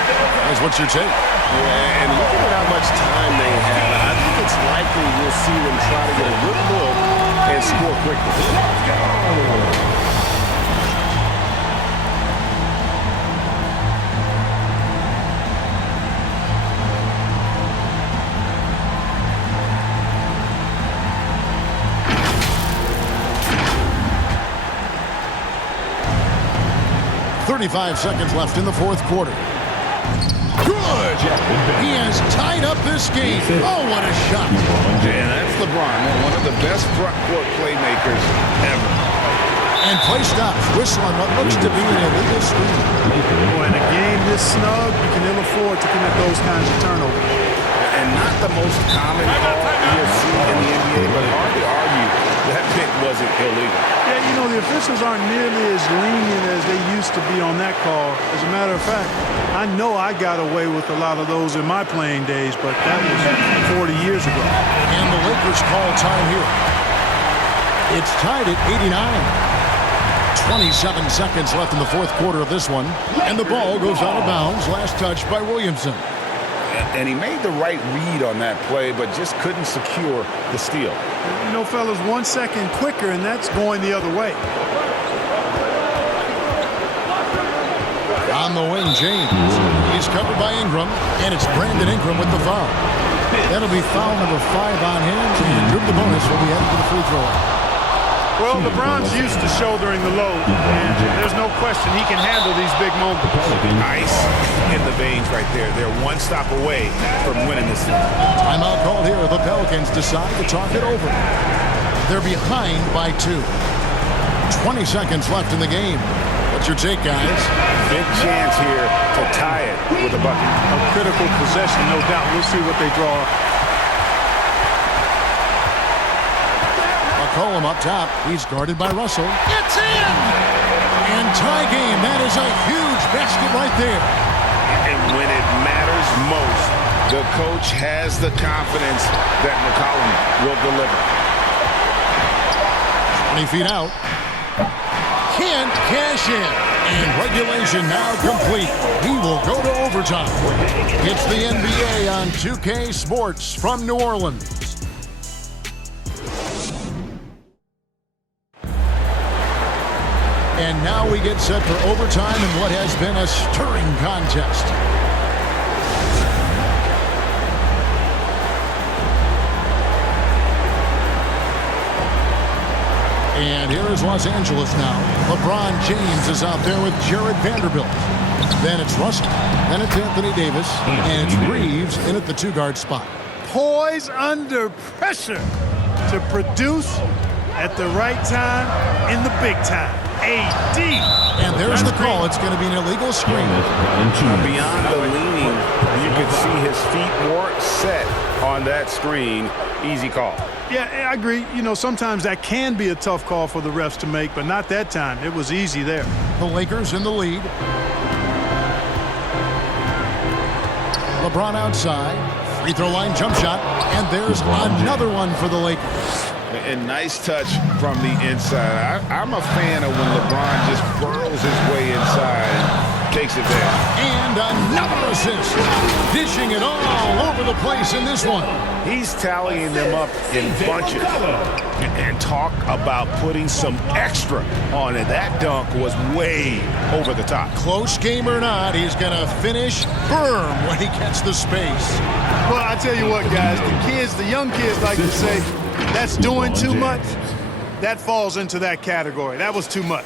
That's what you take. Yeah, and look at how much time they have. I think it's likely we'll see them try to get a good look and score quickly. 35 seconds left in the fourth quarter. Good. He has tied up this game. Oh, what a shot. And that's LeBron, one of the best front court playmakers ever. And play stops. Whistle on what looks to be an illegal screen. Boy, in a game this snug, you can ill afford to commit those kinds of turnovers. And not the most common call you'll see in the NBA, but hard to argue that pick wasn't illegal. Yeah, you know, the officials aren't nearly as lenient as they used to be on that call. As a matter of fact, I know I got away with a lot of those in my playing days, but that was 40 years ago. And the Lakers call time here. It's tied at 89. 27 seconds left in the fourth quarter of this one. And the ball goes out of bounds. Last touch by Williamson. And he made the right read on that play, but just couldn't secure the steal. You know, fellas, 1 second quicker, and that's going the other way. On the wing, James. He's covered by Ingram, and it's Brandon Ingram with the foul. That'll be foul number 5 on him, and Drew the bonus will be headed to the free throw line. Well, LeBron's used to shouldering the load, and there's no question he can handle these big moments. Nice in the veins right there. They're one stop away from winning this thing. Timeout called here. The Pelicans decide to talk it over. They're behind by 2. 20 seconds left in the game. What's your take, guys? Big chance here to tie it with a bucket. A critical possession, no doubt. We'll see what they draw. McCollum up top. He's guarded by Russell. It's in! And tie game. That is a huge basket right there. And when it matters most, the coach has the confidence that McCollum will deliver. 20 feet out. Can't cash in. And regulation now complete. He will go to overtime. It's the NBA on 2K Sports from New Orleans. And now we get set for overtime in what has been a stirring contest. And here is Los Angeles now. LeBron James is out there with Jared Vanderbilt. Then it's Russell. Then it's Anthony Davis. And it's Reeves in at the 2-guard spot. Poise under pressure to produce at the right time in the big time. AD. And there's the call. It's going to be an illegal screen. Beyond the leaning, you could see his feet weren't set on that screen. Easy call. Yeah, I agree. You know, sometimes that can be a tough call for the refs to make, but not that time. It was easy there. The Lakers in the lead. LeBron outside. Free throw line jump shot. And there's another one for the Lakers. And nice touch from the inside. I'm a fan of when LeBron just burrows his way inside and takes it there. And another assist. Dishing it all over the place in this one. He's tallying them up in bunches. And talk about putting some extra on it. That dunk was way over the top. Close game or not, he's going to finish firm when he gets the space. Well, I tell you what, guys, the young kids like to say, that's doing too much. That falls into that category. That was too much.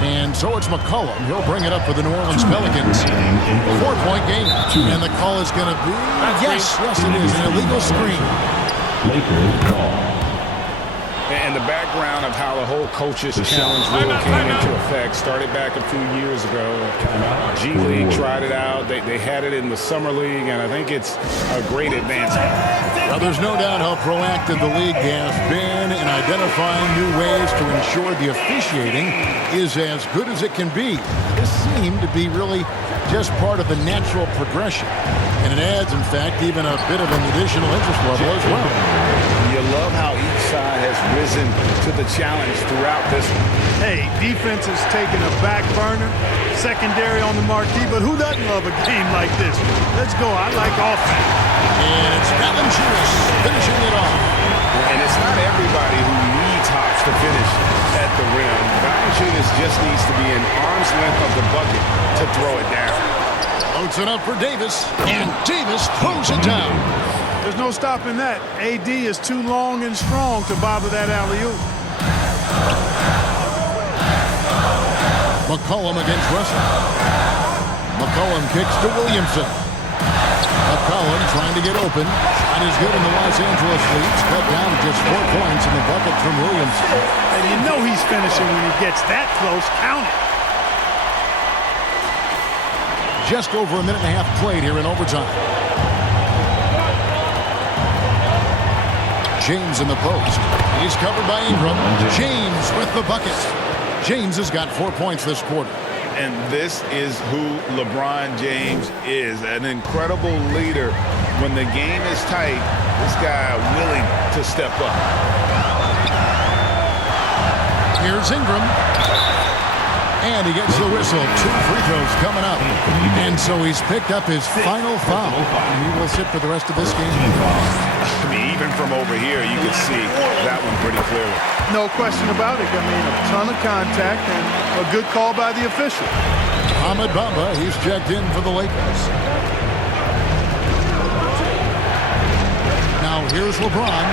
And so it's McCollum. He'll bring it up for the New Orleans Pelicans. 4-point game. And the call is going to be, yes, it is, an illegal screen. Lakers ball. And the background of how the whole coaches challenge rule came into effect started back a few years ago. G League tried it out. They had it in the Summer League, and I think it's a great advancement. Well, there's no doubt how proactive the league has been in identifying new ways to ensure the officiating is as good as it can be. This seemed to be really just part of the natural progression. And it adds, in fact, even a bit of an additional interest level as well. You love how each side has risen to the challenge throughout this one. Hey, defense is taking a back burner, secondary on the marquee, but who doesn't love a game like this? Let's go. I like offense. And it's Valanciunas finishing it off. And it's not everybody who needs hops to finish at the rim. Valanciunas just needs to be an arm's length of the bucket to throw it down. Floats it up for Davis, and Davis throws it down. There's no stopping that. AD is too long and strong to bother that alley-oop. McCollum against Russell. McCollum kicks to Williamson. McCollum trying to get open. Shot is good, and the Los Angeles leads cut down to just 4 points in the bucket from Williamson. And you know he's finishing when he gets that close. Count it. Just over a minute and a half played here in overtime. James in the post. He's covered by Ingram. James with the bucket. James has got 4 points this quarter. And this is who LeBron James is, an incredible leader. When the game is tight, this guy willing to step up. Here's Ingram. And he gets the whistle. 2 free throws coming up. And so he's picked up his final foul. And he will sit for the rest of this game. I mean, even from over here, you can see that one pretty clearly. No question about it. I mean, a ton of contact and a good call by the official. Ahmed Bamba, he's checked in for the Lakers. Now here's LeBron,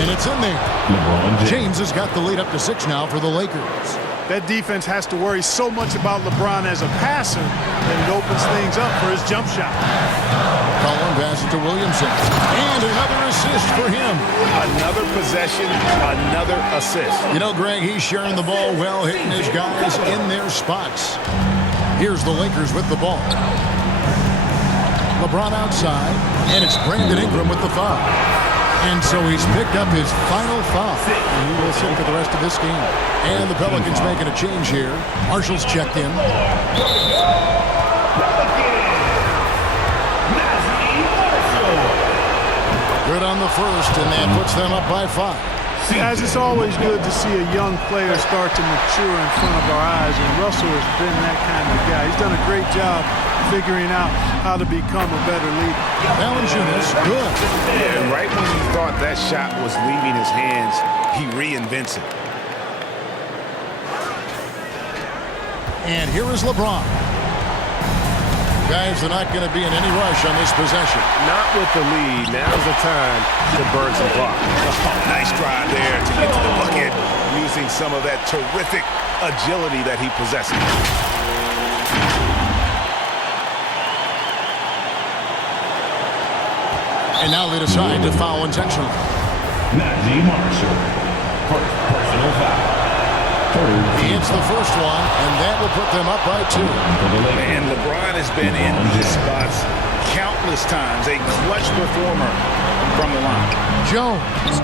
and it's in there. James has got the lead up to 6 now for the Lakers. That defense has to worry so much about LeBron as a passer that it opens things up for his jump shot. Collin passes to Williamson. And another assist for him. Another possession, another assist. You know, Greg, he's sharing the ball well, hitting his guys in their spots. Here's the Lakers with the ball. LeBron outside, and it's Brandon Ingram with the foul. And so he's picked up his final foul. And he will sit for the rest of this game. And the Pelicans making a change here. Marshall's checked in. Good on the first, and that puts them up by 5. Guys, it's always good to see a young player start to mature in front of our eyes, and Russell has been that kind of guy. He's done a great job figuring out how to become a better leader. Valanciunas, good. Yeah, right when you thought that shot was leaving his hands, he reinvents it. And here is LeBron. Guys, they're not going to be in any rush on this possession. Not with the lead. Now's the time to burn some clock. Oh, nice drive there to get to the bucket, using some of that terrific agility that he possesses. And now they decide to foul intentionally. Najee Marshall. First personal foul. He hits the first one, and that will put them up by 2. And LeBron has been in these spots countless times. A clutch performer from the line. Jones.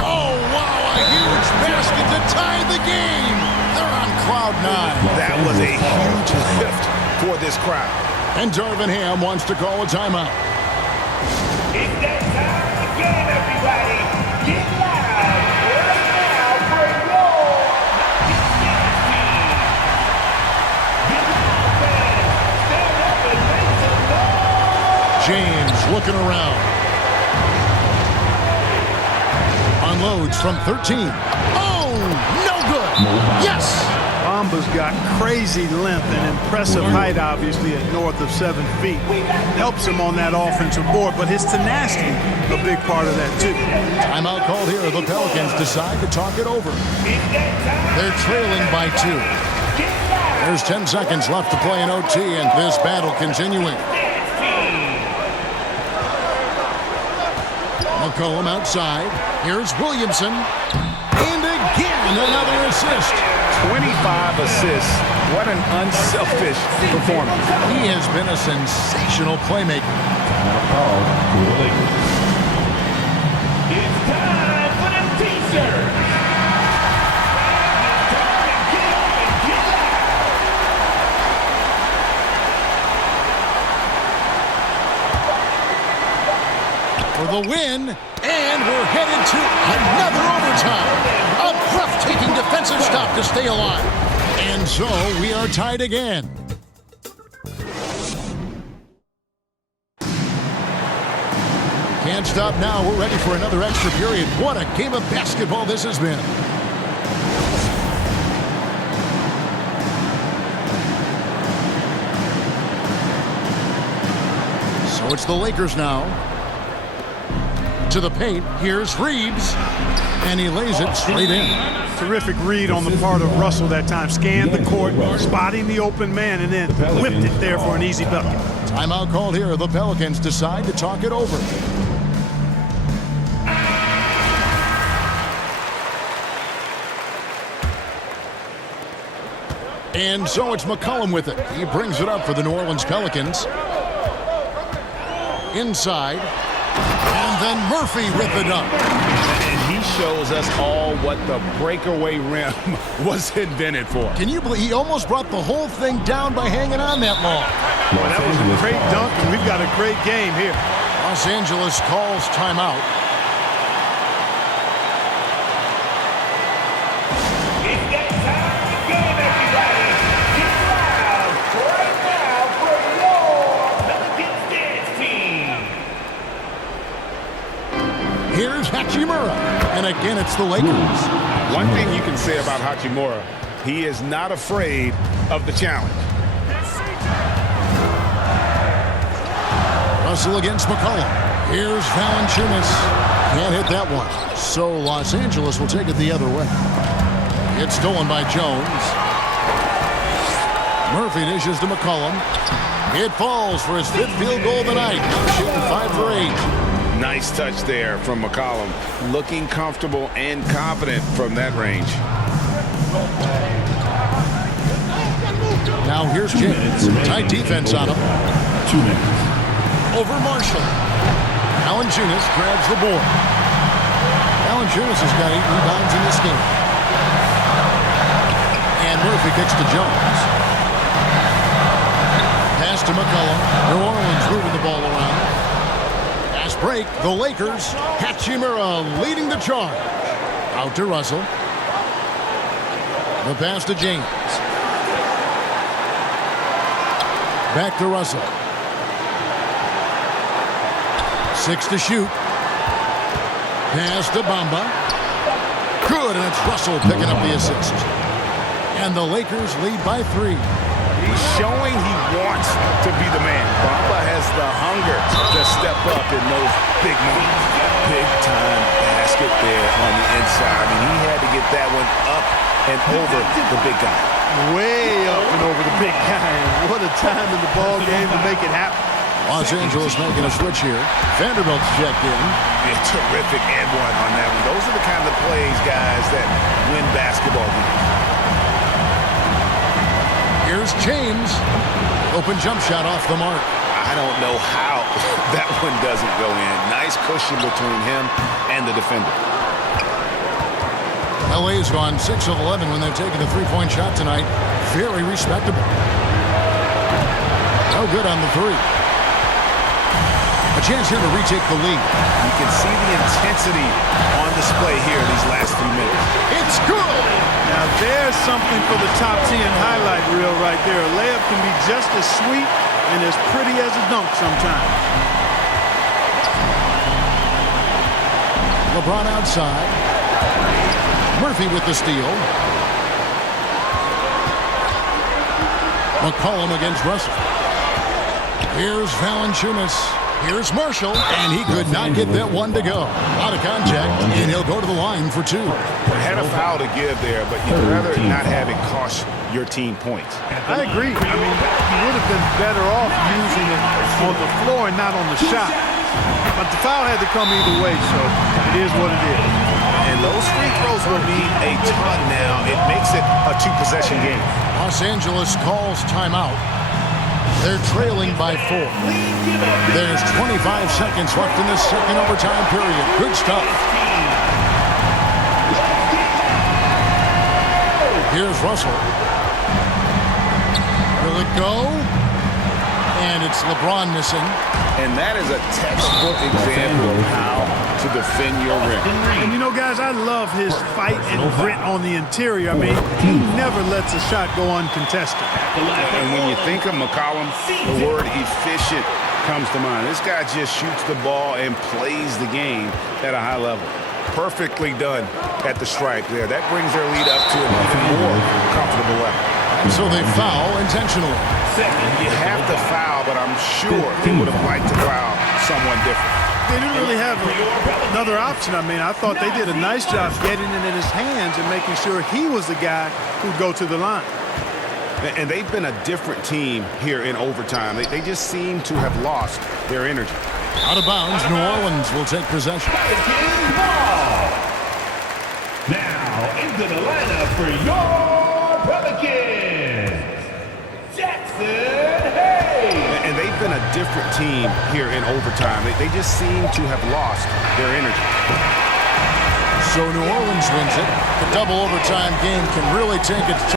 Oh, wow, a huge basket to tie the game. They're on cloud 9. That was a huge lift for this crowd. And Darvin Ham wants to call a timeout. It's that time again, everybody. Get loud right now for your James looking around. Unloads from 13. Oh, no good. Yes. Bamba's got crazy length and impressive height, obviously, at north of 7 feet. Helps him on that offensive board, but his tenacity, a big part of that, too. Timeout called here. The Pelicans decide to talk it over. They're trailing by 2. There's 10 seconds left to play in OT, and this battle continuing. McCollum outside. Here's Williamson. And again, another assist. 25 assists. What an unselfish performance. He has been a sensational playmaker. It's time for the t-shirt. For the win, and we're headed to another overtime. A breathtaking defensive stop to stay alive. And so we are tied again. Can't stop now. We're ready for another extra period. What a game of basketball this has been. So it's the Lakers now. To the paint, here's Reeves, and he lays it straight in. Terrific read on the part of Russell that time. Scanned the court, spotting the open man, and then whipped it there for an easy bucket. Timeout called here. The Pelicans decide to talk it over. And so it's McCollum with it. He brings it up for the New Orleans Pelicans. Inside. And then Murphy with the dunk. And he shows us all what the breakaway rim was invented for. Can you believe he almost brought the whole thing down by hanging on that long? Well, that was a great dunk, and we've got a great game here. Los Angeles calls timeout. It's that time of the game, everybody. Get loud right now for your Pelicans dance team. Here's Hachimura. And again, it's the Lakers. One thing you can say about Hachimura, he is not afraid of the challenge. Russell against McCollum. Here's Valanciunas. Can't hit that one. So Los Angeles will take it the other way. It's stolen by Jones. Murphy dishes to McCollum. It falls for his 5th field goal of the night. Now shooting 5 for 8. Nice touch there from McCollum. Looking comfortable and confident from that range. Now here's James. Tight defense on him. 2 minutes. Over Marshall. Valanciunas grabs the board. Valanciunas has got 8 rebounds in this game. And Murphy kicks to Jones. Pass to McCollum. New Orleans moving the ball around. Fast break. The Lakers. Hachimura leading the charge. Out to Russell. The pass to James. Back to Russell. 6 to shoot. Pass to Bamba. Good, and it's Russell picking up the assist. And the Lakers lead by 3. He's showing he wants to be the man. Bamba has the hunger to step up in those big moments. Big time basket there on the inside. I mean, he had to get that one up and over the big guy. Way up and over the big guy. And what a time in the ball game to make it happen. Los Angeles making a switch here. Vanderbilt's checked in. Yeah, terrific and one on that one. Those are the kind of plays, guys, that win basketball games. Here's James. Open jump shot off the mark. I don't know how that one doesn't go in. Nice cushion between him and the defender. LA's gone 6 of 11 when they've taken a 3-point shot tonight. Very respectable. No good on the 3. A chance here to retake the lead. You can see the intensity on display here these last few minutes. It's good! Now there's something for the top 10 highlight reel right there. A layup can be just as sweet and as pretty as a dunk sometimes. LeBron outside. Murphy with the steal. McCollum against Russell. Here's Valanciunas. Here's Marshall, and he could not get that one to go. Out of contact, and he'll go to the line for 2. Had a foul to give there, but you'd rather not have it cost your team points. I agree. I mean, he would have been better off using it on the floor and not on the shot. But the foul had to come either way, so it is what it is. And those free throws will mean a ton now. It makes it a 2-possession game. Los Angeles calls timeout. They're trailing by 4. There's 25 seconds left in this second overtime period. Good stuff. Here's Russell. Will it go? And it's LeBron missing. And that is a textbook example of how to defend your rim. And you know, guys, I love his fight and grit on the interior. I mean, he never lets a shot go uncontested. And when you think of McCollum, the word efficient comes to mind. This guy just shoots the ball and plays the game at a high level. Perfectly done at the stripe there. That brings their lead up to an even more comfortable level. So they foul intentionally. You have to foul, but I'm sure they would have liked to foul someone different. They didn't really have another option. I mean, I thought they did a nice job getting it in his hands and making sure he was the guy who'd go to the line. And they've been a different team here in overtime. They just seem to have lost their energy. Out of bounds, New Orleans will take possession. Pelicans ball. Now into the lineup for your Pelicans, Jackson Hayes. And they've been a different team here in overtime. They just seem to have lost their energy. So New Orleans wins it. The double overtime game can really take its